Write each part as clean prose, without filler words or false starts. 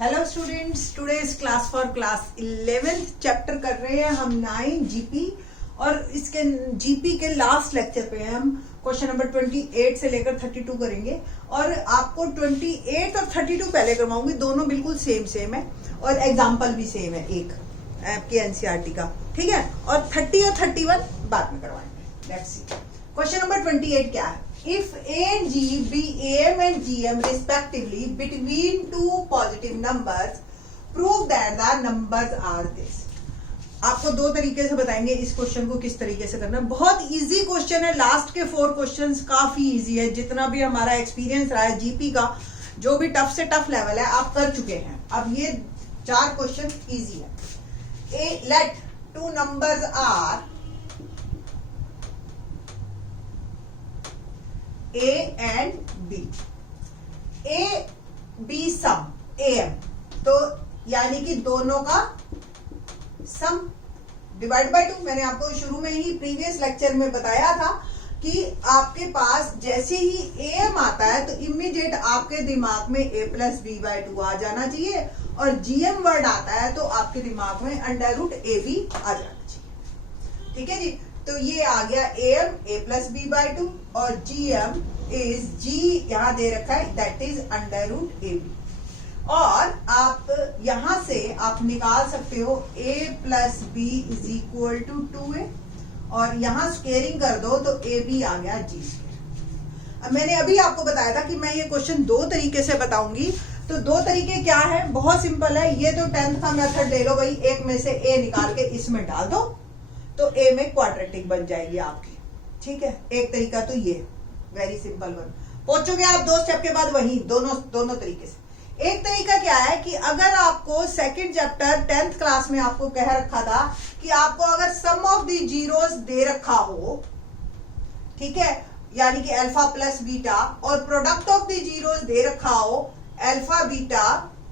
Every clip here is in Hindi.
Hello students, today is class for class 11th chapter कर रहे हैं हम 9 जीपी और इसके जीपी के लास्ट लेक्चर पे हम क्वेश्चन नंबर 28 से लेकर 32 करेंगे और आपको 28 और 32 पहले करवाऊंगी। दोनों बिल्कुल सेम है और एग्जाम्पल भी सेम है एक आपके एनसीईआरटी का, ठीक है। और 30 और 31 बाद में करवाएंगे। लेट्स सी क्वेश्चन नंबर 28 क्या है। If A and G be AM and GM respectively between two positive numbers, prove that the numbers are this. आपको दो तरीके से बताएंगे इस क्वेश्चन को किस तरीके से करना है। बहुत इजी क्वेश्चन है। लास्ट के 4 क्वेश्चंस काफी इजी है। जितना भी हमारा एक्सपीरियंस रहा है जीपी का, जो भी टफ से टफ लेवल है आप कर चुके हैं। अब ये 4 क्वेश्चन इजी है। Let two numbers are A and B. A B sum AM, तो यानी कि दोनों का सम डिवाइड बाय 2। मैंने आपको शुरू में ही प्रीवियस लेक्चर में बताया था कि आपके पास जैसे ही AM आता है तो इमीडिएट आपके दिमाग में A प्लस बी बाय 2 आ जाना चाहिए और GM वर्ड आता है तो आपके दिमाग में अंडर रूट AB आ जाना चाहिए, ठीक है जी। तो ये आ गया AM A plus b by 2 और GM इज G यहां दे रखा है, that is under root AB। और आप यहां से आप निकाल सकते हो A plus b is equal to 2A और यहां स्क्वेयरिंग कर दो तो AB आ गया G स्क्वायर। अब मैंने अभी आपको बताया था कि मैं ये क्वेश्चन 2 तरीके से बताऊंगी। तो 2 तरीके क्या है, बहुत सिंपल है। ये तो 10th का मेथड ले लो भाई, एक में से A निकाल के इसमें डाल दो तो A में क्वाड्रेटिक बन जाएगी आपकी, ठीक है। एक तरीका तो ये वेरी सिंपल वन, पहुंचोगे आप 2 स्टेप के बाद वही दोनों तरीके से। एक तरीका क्या है कि अगर आपको सेकंड चैप्टर 10th क्लास में आपको कह रखा था कि आपको अगर सम ऑफ द जीरोस दे रखा हो, ठीक है, यानी कि अल्फा प्लस बीटा और प्रोडक्ट ऑफ द जीरोस दे रखा हो अल्फा बीटा,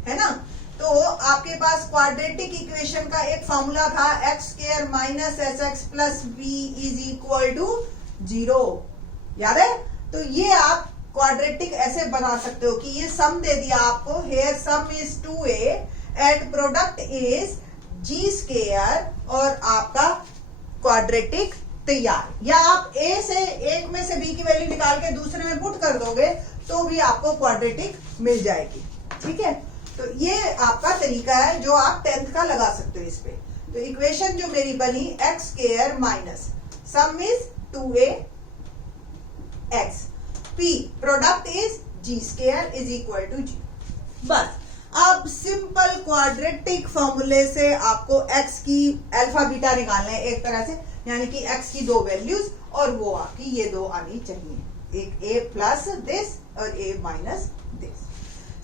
है ना, तो आपके पास क्वाड्रेटिक इक्वेशन का एक फॉर्मूला था x square minus s x plus b is equal to 0, याद है। तो ये आप क्वाड्रेटिक ऐसे बना सकते हो कि ये सम दे दिया आपको, here sum is 2A and product is G square और आपका क्वाड्रेटिक तैयार। या आप A से एक में से B की वैल्यू निकाल के दूसरे में पुट कर दोगे तो भी आपको क्वाड्रेटिक मिल जाएगी, ठीक है। तो ये आपका तरीका है जो आप 10th का लगा सकते हो इस पे। तो इक्वेशन जो मेरी बनी x square minus sum is 2A x P product is G square is equal to G। बस अब सिंपल क्वाड्रेटिक फॉर्मूले से आपको x की अल्फा बीटा निकालना है एक तरह से, यानी कि x की 2 वैल्यूज और वो आपकी ये 2 आनी चाहिए, एक A प्लस दिस और A माइनस दिस।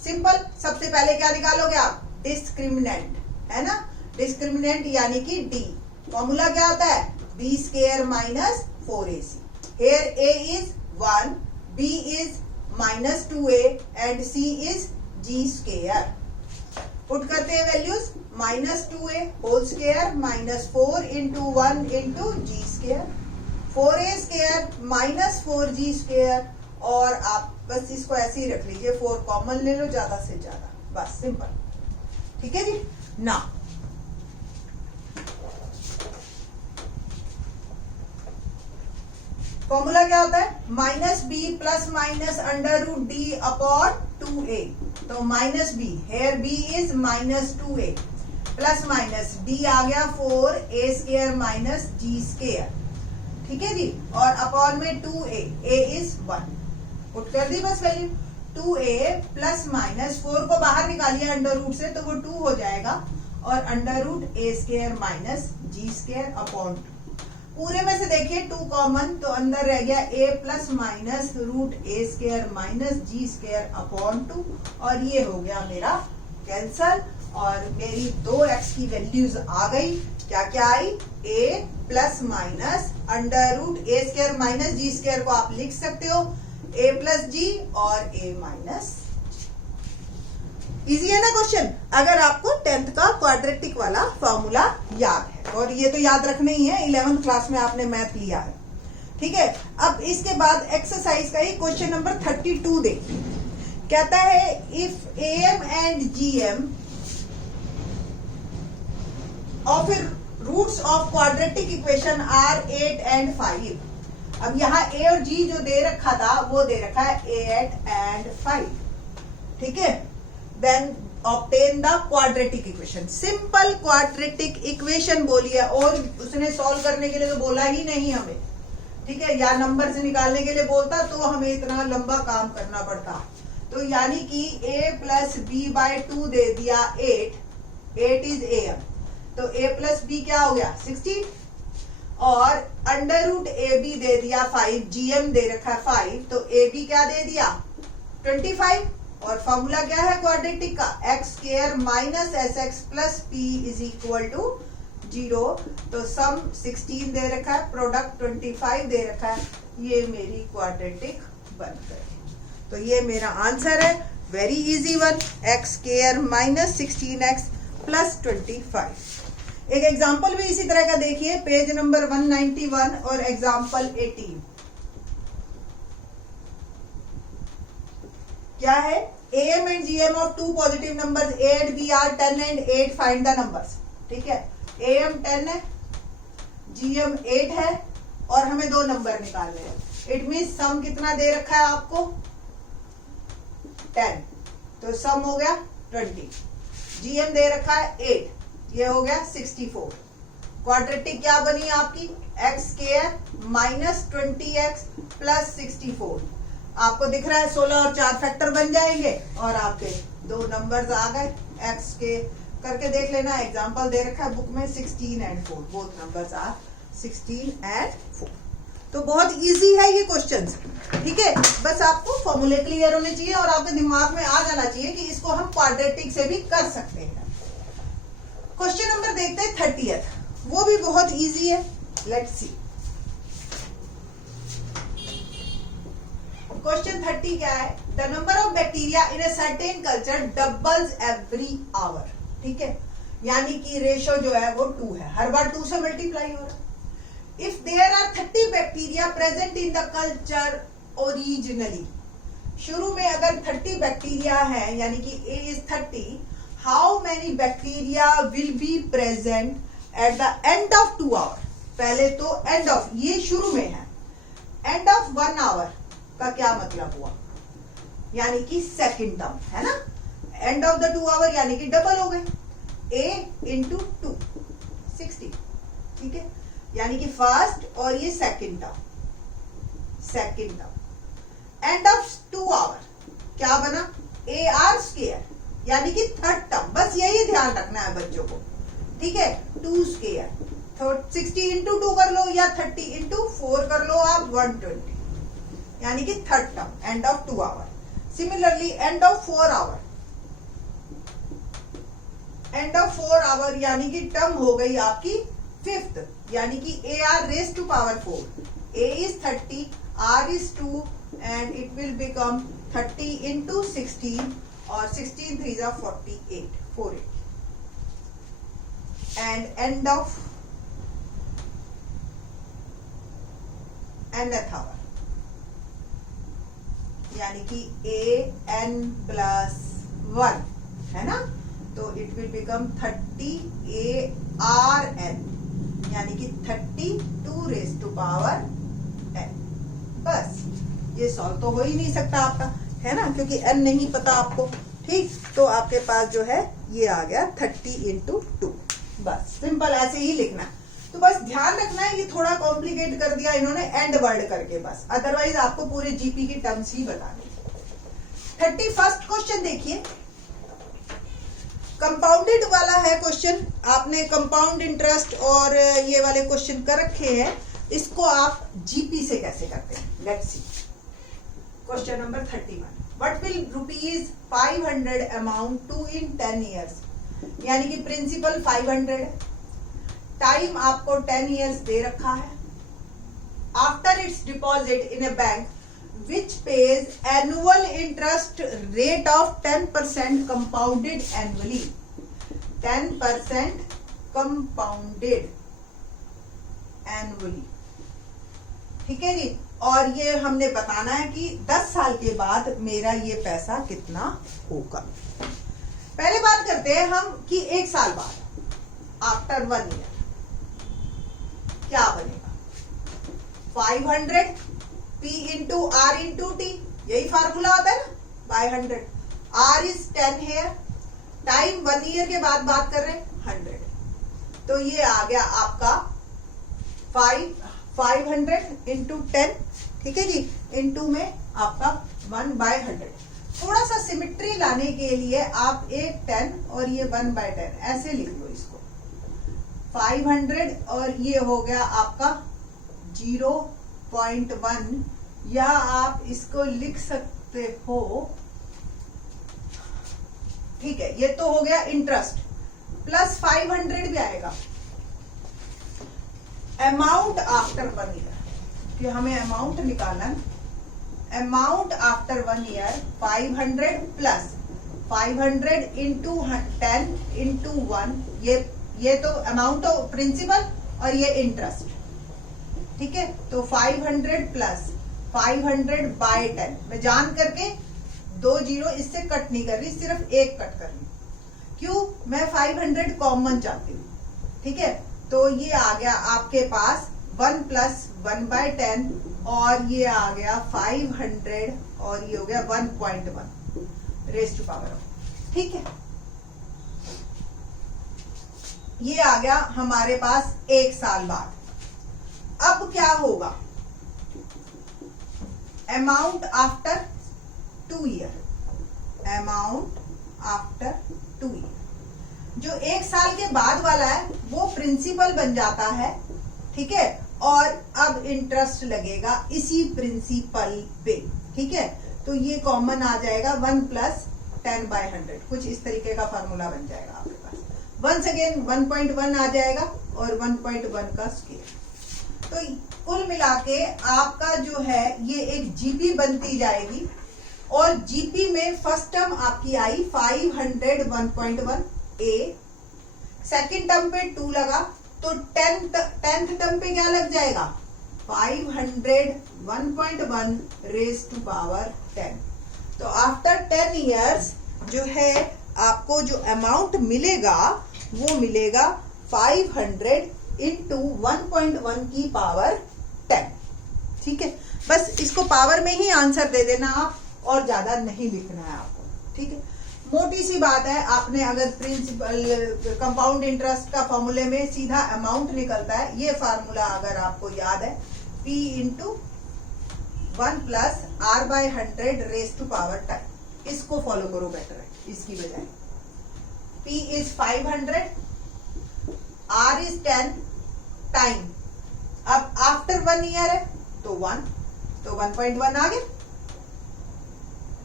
सिंपल। सबसे पहले क्या निकालोगे आप, डिस्क्रिमिनेंट, है ना, डिस्क्रिमिनेंट यानी कि D। फॉर्मूला क्या होता है, B square minus 4AC। Here A is 1, B is minus 2A and C is G square. Put करते हैं values, minus 2A whole square minus 4 into 1 into G square, 4A square minus 4G square और आप बस इसको ऐसे ही रख लीजिए, 4 कॉमन ले लो ज्यादा से ज्यादा, बस सिंपल, ठीक है जी। ना फॉर्मूला क्या होता है, minus b plus minus under root d upon 2A। तो minus b, here b is minus 2A plus minus d आ गया 4A square minus G square, ठीक है जी। और अपॉन में 2A, A इज 1, पुट कर दी बस वैल्यू। 2A प्लस माइनस 4 को बाहर निकालिए अंडर रूट से तो वो 2 हो जाएगा और under root A square minus G square upon 2। पूरे में से देखिए 2 कॉमन तो अंदर रह गया A plus minus root A square minus G square upon 2 और ये हो गया मेरा कैंसल और मेरी 2x की वैल्यूज आ गई। क्या क्या आई, A plus minus under root A square minus G square को आप लिख सकते हो A प्लस G और A माइनस। इजी है ना क्वेश्चन, अगर आपको 10th का क्वाड्रेटिक वाला फॉर्मूला याद है, और ये तो याद रखना ही है, 11th क्लास में आपने मैथ लिया है, ठीक है। अब इसके बाद एक्सरसाइज का ही क्वेश्चन नंबर 32 देखिए। कहता है इफ एम एंड जीएम और फिर roots of quadratic equation are 8 and 5। अब यहाँ ए और जी जो दे रखा था वो दे रखा है 8 एंड 5, ठीक है। Then obtain the quadratic equation, simple quadratic equation बोली है, और उसने सॉल्व करने के लिए तो बोला ही नहीं हमें, ठीक है। या नंबर से निकालने के लिए बोलता तो हमें इतना लंबा काम करना पड़ता। तो यानी कि a प्लस बी बाई 2 दे दिया 8 इज am, तो a प्लस बी क्या हो गया 16, और अंडर रूट ए बी दे दिया 5, gm दे रखा है 5, तो ए बी क्या दे दिया 25, और फॉर्मूला क्या है क्वाड्रेटिक का, x square minus s x plus p is equal to 0। तो सम 16 दे रखा है, प्रोडक्ट 25 दे रखा है, ये मेरी क्वाड्रेटिक बन गई। तो ये मेरा आंसर है, very easy one, x square minus 16x plus 25। एक एग्जाम्पल भी इसी तरह का देखिए, पेज नंबर 191 और एग्जाम्पल 18। क्या है, am and gm of two positive numbers a and b are 10 and 8, find the numbers, ठीक है। am 10 है, gm 8 है, और हमें दो नंबर निकालने हैं। इट मीन्स सम कितना दे रखा है आपको 10, तो सम हो गया 20, gm दे रखा है 8, ये हो गया 64। क्वाड्रेटिक क्या बनी आपकी, x square minus 20x plus 64। आपको दिख रहा है 16 और 4 फैक्टर बन जाएंगे, और आपके दो नंबर्स आ गए। एक्स के करके देख लेना, एग्जांपल दे रखा है बुक में 16 and 4, both numbers are 16 and 4। तो बहुत इजी है ये क्वेश्चंस, ठीक है। बस आपको फॉर्मूले क्लियर होने चाहिए और आपके दिमाग में आ जाना चाहिए कि इसको हम क्वाड्रेटिक से भी कर सकते हैं। क्वेश्चन नंबर देखते हैं 30th, वो भी बहुत इजी है, लेट्स सी। क्वेश्चन 30 क्या है, the number of bacteria in a certain culture doubles every hour, ठीक है। यानी कि रेशो जो है वो 2 है, हर बार 2 से मल्टीप्लाई हो रहा है। If there are 30 bacteria present in the culture originally, शुरू में अगर 30 बैक्टीरिया है, यानी कि a is 30, how many bacteria will be present at the end of 2 hour. पहले तो एंड ऑफ, ये शुरू में है, एंड ऑफ 1 आवर का क्या मतलब हुआ, यानी कि सेकंड टर्म है ना, एंड ऑफ द 2 आवर यानी कि डबल हो गए, a इंटू 2 60, ठीक है। यानी कि फर्स्ट और ये second term, end of 2 hour क्या बना, ए आर स्क्वायर, यानी कि थर्ड टर्म। बस यही ध्यान रखना है बच्चों को, ठीक है। 2 स्क्वायर, तो 60 इंटू 2 कर लो, या 30 इंटू 4 कर लो आप, 120, यानी कि third term, end of 2 hour. Similarly end of 4 hour, यानी कि टर्म हो गई आपकी फिफ्थ, यानी कि a r raise to power 4, a is 30, r is 2, and it will become 30 into 16, और 16 3 जा 48, 48, and end of nth hour, यानी कि a n प्लस 1 है ना, तो इट will become 30 a r n, यानी कि 32 रेज टू पावर n। बस ये सॉल्व तो हो ही नहीं सकता आपका, है ना, क्योंकि n नहीं पता आपको, ठीक। तो आपके पास जो है ये आ गया 30 इंटू 2, बस सिंपल ऐसे ही लिखना। तो बस ध्यान रखना है, ये थोड़ा कॉम्प्लिकेट कर दिया इन्होंने एंड वर्ड करके, बस अदरवाइज आपको पूरे जीपी की टर्म्स ही बताने। 31st क्वेश्चन देखिए, कंपाउंडेड वाला है क्वेश्चन। आपने कंपाउंड इंटरेस्ट और ये वाले क्वेश्चन कर रखे हैं, इसको आप जीपी से कैसे करते हैं, let's see. Question number 31, what will ₹500 amount to in 10 years, यानी कि प्रिंसिपल 500 है, टाइम आपको 10 years दे रखा है। After it's deposit in A bank which pays annual interest rate of 10% compounded annually, 10% compounded annually, ठीक है जी। और ये हमने बताना है कि 10 साल के बाद मेरा ये पैसा कितना होगा। पहले बात करते हैं हम कि 1 साल बाद आफ्टर 1 ईयर क्या बनेगा। 500 P into R into T, यही फार्मूला होता है ना, by 100। R is 10 here, time 1 year के बाद बात कर रहे हैं 100, तो ये आ गया आपका 500 इंटू 10, ठीक है जी, इंटू में आपका 1/100। थोड़ा सा सिमेट्री लाने के लिए आप एक 10 और ये 1/10 ऐसे लिख लो इसको। 500 और ये हो गया आपका 0.1, या आप इसको लिख सकते हो, ठीक है, ये तो हो गया इंटरेस्ट, प्लस 500 भी आएगा अमाउंट आफ्टर 1 ईयर, कि हमें अमाउंट निकालना। Amount after 1 year 500 plus 500 into 10 into 1, ये तो अमाउंट ऑफ प्रिंसिपल और ये इंटरेस्ट, ठीक है। तो 500 प्लस 500/10, मैं जान करके 2 जीरो इससे कट नहीं कर रही, सिर्फ एक कट कर रही, क्यों, मैं 500 कॉमन चाहती हूँ, ठीक है। तो ये आ गया आपके पास 1 प्लस 1/10 और ये आ गया 500 और ये हो गया 1.1 रेज़ टू पावर ऑफ, ठीक है। ये आ गया हमारे पास 1 साल बाद। अब क्या होगा, amount after 2 year, amount after 2 year, जो 1 साल के बाद वाला है वो प्रिंसिपल बन जाता है, ठीक है, और अब इंटरेस्ट लगेगा इसी प्रिंसिपल पे, ठीक है। तो ये कॉमन आ जाएगा 1 प्लस 10/100, कुछ इस तरीके का फॉर्मूला बन जाएगा आपके पास। वंस अगेन 1.1 आ जाएगा और 1.1 का स्क्वायर। तो कुल मिला के आपका जो है ये एक जीपी बनती जाएगी, और जीपी में फर्स्ट टर्म आपकी आई 500 1.1 ए, सेकेंड टर्म पे 2 लगा, तो टेंथ टर्म पे क्या लग जाएगा 500 1.1 रेज़ टू पावर 10। तो आफ्टर 10 इयर्स जो है आपको जो अमाउंट मिलेगा वो मिलेगा 500 इंटू 1.1 की पावर 10, ठीक है। बस इसको पावर में ही आंसर दे देना आप, और ज्यादा नहीं लिखना है आपको, ठीक है। मोटी सी बात है, आपने अगर प्रिंसिपल कंपाउंड इंटरेस्ट का फॉर्मूले में सीधा अमाउंट निकलता है, ये फार्मूला अगर आपको याद है, P into 1 plus R/100 raise to power 10, इसको फॉलो करो बेटर है इसकी बजाय। P is 500, R is 10, time अब आफ्टर 1 ईयर है तो 1, तो 1.1 आ गया,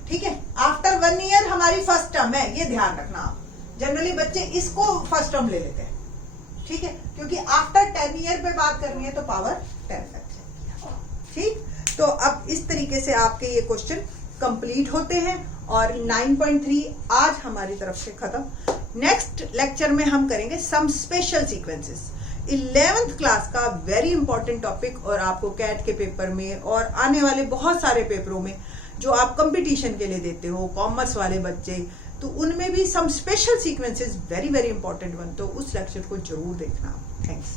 ठीक है। आफ्टर 1 ईयर हमारी फर्स्ट टर्म है, ये ध्यान रखना आप, जनरली बच्चे इसको फर्स्ट टर्म ले लेते हैं, ठीक है, क्योंकि आफ्टर 10 ईयर पे बात करनी है तो पावर 10 तक, ठीक। तो अब इस तरीके से आपके ये क्वेश्चन कंप्लीट होते हैं, और 9.3 आज हमारी तरफ से खत्म। नेक्स्ट लेक्चर में हम करेंगे some special sequences, 11th class का वेरी इंपॉर्टेंट टॉपिक, और आपको कैट के पेपर में और आने वाले बहुत सारे पेपरों में जो आप कंपटीशन के लिए देते हो, कॉमर्स वाले बच्चे, तो उनमें भी some special sequences very very important one, तो उस लेक्चर को जरूर देखना। थैंक्स।